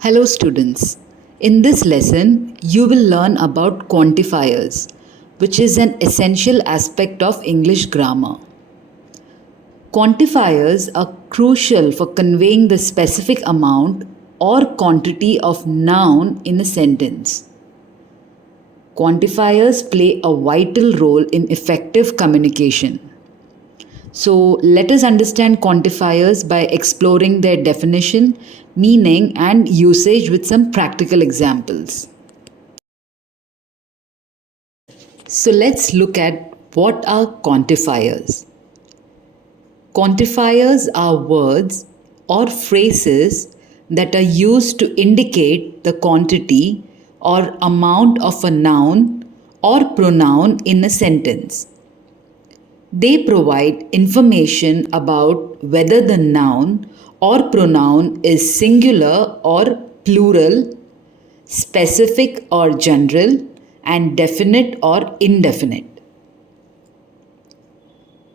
Hello students. In this lesson, you will learn about quantifiers, which is an essential aspect of English grammar. Quantifiers are crucial for conveying the specific amount or quantity of noun in a sentence. Quantifiers play a vital role in effective communication. So, let us understand quantifiers by exploring their definition, meaning, and usage with some practical examples. So, let's look at what are quantifiers. Quantifiers are words or phrases that are used to indicate the quantity or amount of a noun or pronoun in a sentence. They provide information about whether the noun or pronoun is singular or plural, specific or general, and definite or indefinite.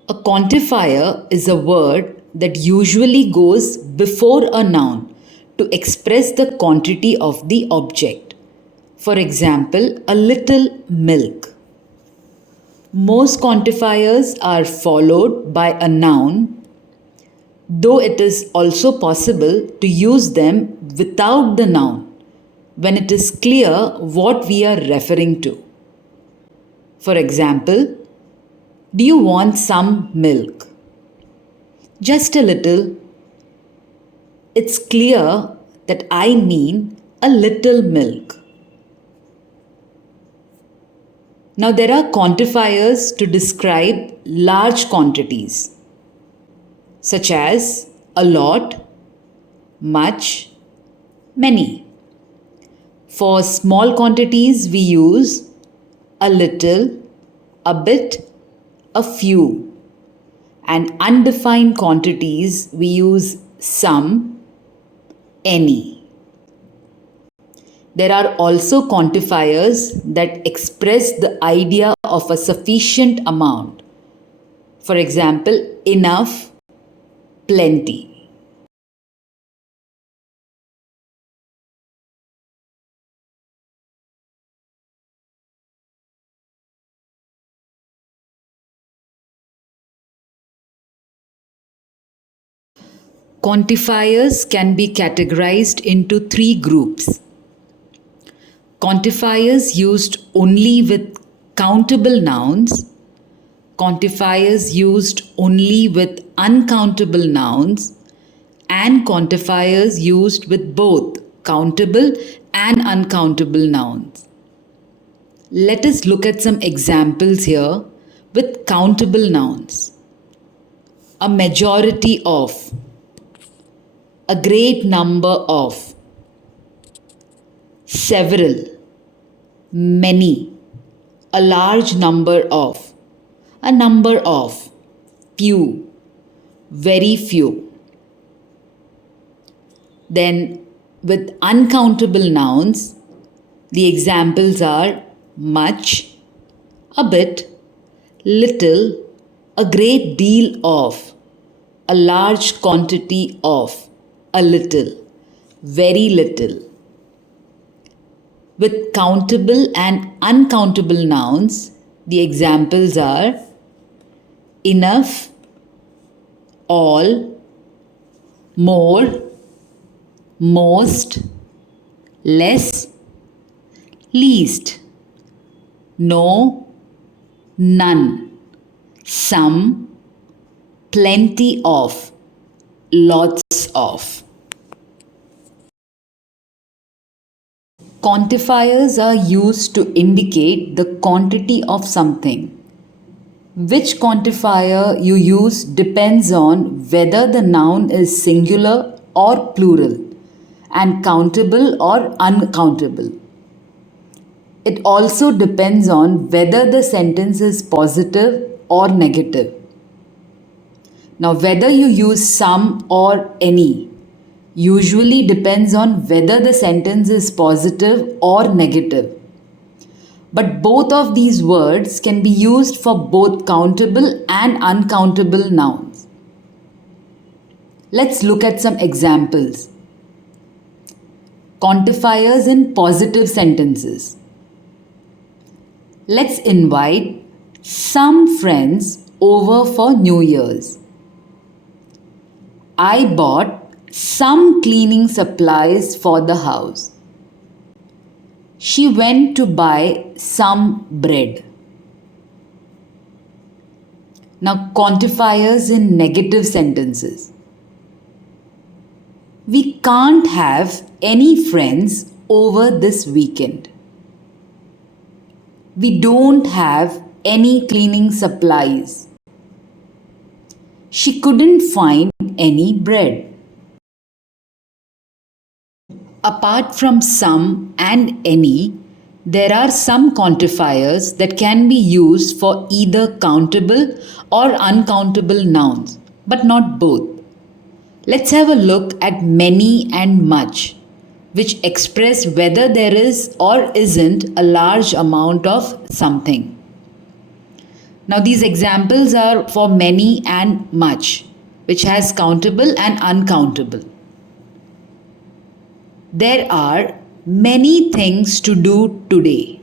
A quantifier is a word that usually goes before a noun to express the quantity of the object. For example, a little milk. Most quantifiers are followed by a noun, though it is also possible to use them without the noun when it is clear what we are referring to. For example, do you want some milk? Just a little. It's clear that I mean a little milk. Now, there are quantifiers to describe large quantities, such as a lot, much, many. For small quantities, we use a little, a bit, a few. And undefined quantities, we use some, any. There are also quantifiers that express the idea of a sufficient amount. For example, enough, plenty. Quantifiers can be categorized into three groups. Quantifiers used only with countable nouns, quantifiers used only with uncountable nouns, and quantifiers used with both countable and uncountable nouns. Let us look at some examples here with countable nouns. A majority of, a great number of, several, many, a large number of, a number of, few, very few. Then, with uncountable nouns, the examples are much, a bit, little, a great deal of, a large quantity of, a little, very little. With countable and uncountable nouns, the examples are enough, all, more, most, less, least, no, none, some, plenty of, lots of. Quantifiers are used to indicate the quantity of something. Which quantifier you use depends on whether the noun is singular or plural, and countable or uncountable. It also depends on whether the sentence is positive or negative. Now, whether you use some or any usually depends on whether the sentence is positive or negative. But both of these words can be used for both countable and uncountable nouns. Let's look at some examples. Quantifiers in positive sentences. Let's invite some friends over for New Year's. I bought some cleaning supplies for the house. She went to buy some bread. Now, quantifiers in negative sentences. We can't have any friends over this weekend. We don't have any cleaning supplies. She couldn't find any bread. Apart from some and any, there are some quantifiers that can be used for either countable or uncountable nouns, but not both. Let's have a look at many and much, which express whether there is or isn't a large amount of something. Now, these examples are for many and much, which has countable and uncountable. There are many things to do today.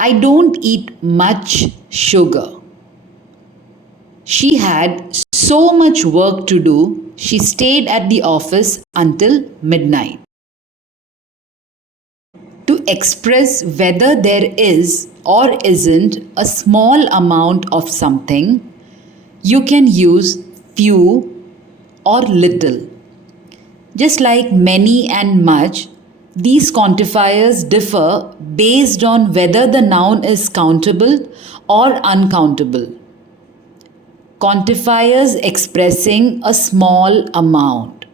I don't eat much sugar. She had so much work to do, she stayed at the office until midnight. To express whether there is or isn't a small amount of something, you can use few or little. Just like many and much, these quantifiers differ based on whether the noun is countable or uncountable. Quantifiers expressing a small amount.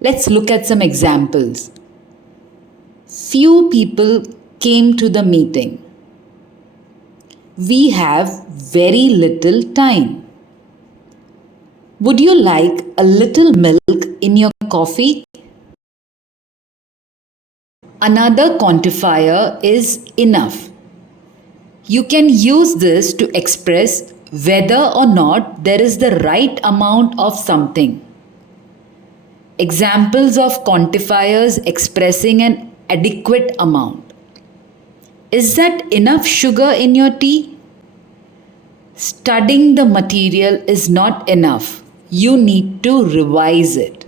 Let's look at some examples. Few people came to the meeting. We have very little time. Would you like a little milk in your coffee? Another quantifier is enough. You can use this to express whether or not there is the right amount of something. Examples of quantifiers expressing an adequate amount. Is that enough sugar in your tea? Studying the material is not enough. You need to revise it.